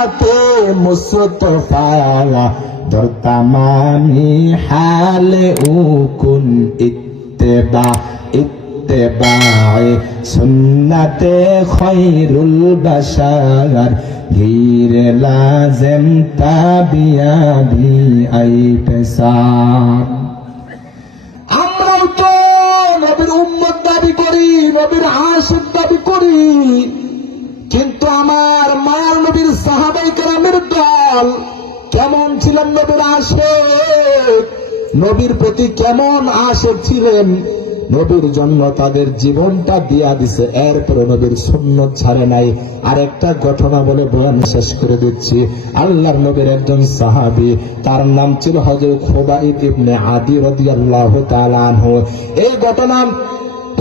সুন্নাতে মুস্তফা দরতামামি হালে উকুন ইত্তেবা, ইত্তেবায়। সুন্নাতে খৈরুল বাশার গির লাজেম তাবিয়াবি আই পেশাব নবীর প্রতি কেমন আশেক ছিলেন? নবীর জন্য তাদের জীবনটা দিয়া দিছে। এরপরে নবীর সুন্নত ছাড়ে নাই। আরেকটা ঘটনা বলে বয়ান শেষ করে দিচ্ছি। আল্লাহর নবীর একজন সাহাবী, তার নাম ছিল হজরত খোবাইদ ইবনে আদি রাদিয়াল্লাহু তাআলা আনহু। এই ঘটনা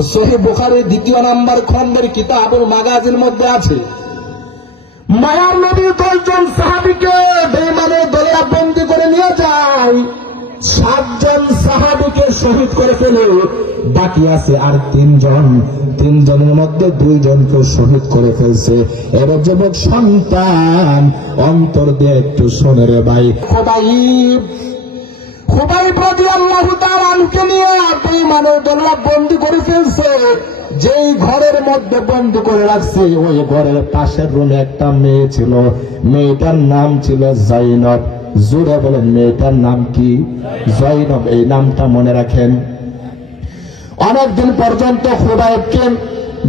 সহি বুখারীর দ্বিতীয় নাম্বার খণ্ডের কিতাবুল মাগাজির মধ্যে আছে। মায়ার নবী দশজন সাহাবিকে বেমানের দলেরা বন্দি করে নিয়ে যায়। সাতজন সাহাবিকে শহীদ করে ফেলে। বাকি আছে আর তিনজন। তিনজনের মধ্যে দুইজনকে শহীদ করে ফেলছে। এবার যুবক সন্তান, অন্তর দিয়ে একটু শোনে রে ভাই। খোদাইব রাদিয়াল্লাহু তাআলা আনহুকে নিয়ে বেঈমানের দলরা বন্দি করে ফেলছে। যেই ঘরের মধ্যে বন্দি করে রাখছে, ওই ঘরের পাশের রুমে একটা মেয়ে ছিল। মেয়েটার নাম ছিল জাইনব। জুড়ে বলেন মেয়েটার নাম কি জয়নব এই নামটা মনে রাখেন অনেকদিন পর্যন্ত খুবাইবকে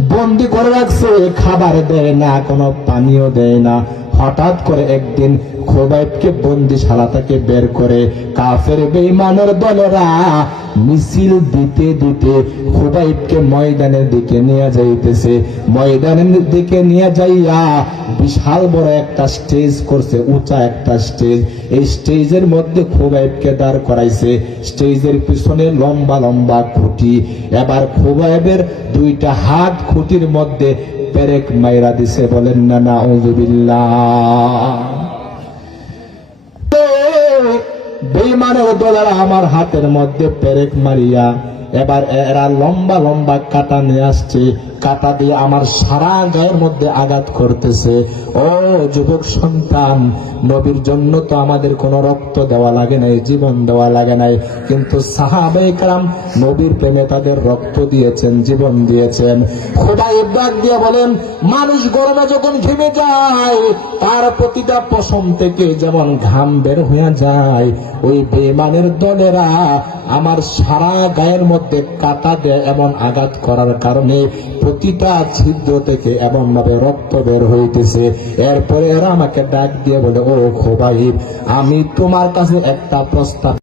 বন্দি করে রাখছে খাবার দেয় না, কোনো পানীয় দেয় না। হঠাৎ করে একদিন খোবাইবকে বন্দিশালা থেকে বের করে কাফের বেইমানের দলেরা মিছিল দিতে দিতে খোবাইবকে ময়দানের দিকে নিয়ে যাইতেছে। ময়দানের দিকে নিয়ে যাইয়া বিশাল বড় একটা স্টেজ করছে, উঁচা একটা স্টেজ। এই স্টেজের মধ্যে খোবাইবকে দাঁড় করাইছে। স্টেজের পিছনে লম্বা লম্বা খুঁটি। এবার খোবাইবের দুইটা হাত খুঁটির মধ্যে পেরেক মাইরা দিছে, বলেন, না না বেইমানের দলেরা আমার হাতের মধ্যে পেরেক মারিয়া এবার এরা লম্বা লম্বা কাটা নিয়ে আসছে। কাটা দিয়ে আমার সারা গায়ের মধ্যে আঘাত করতেছে। ও যুবক সন্তান, নবীর জন্য তো আমাদের কোনো রক্ত দেওয়া লাগে নাই, জীবন দেওয়া লাগে নাই। কিন্তু সাহাবে কালাম নবীর প্রেমে তাদের রক্ত দিয়েছেন, জীবন দিয়েছেন। খোদাই ডাক দিয়ে বলেন, মানুষ গরমে যখন ঘেমে যায়, তার প্রতিটা পশম থেকে যেমন ঘাম বের হয়ে যায়, ওই বেমানের দলেরা আমার সারা গায়ের মধ্যে কাটা দেয় এমন আঘাত করার কারণে প্রতিটা ছিদ্র থেকে এমন ভাবে রক্ত বের হইতেছে। এরপরে এরা আমাকে ডাক দিয়ে বলে, ও খোবাইব, আমি তোমার কাছে একটা প্রস্তাব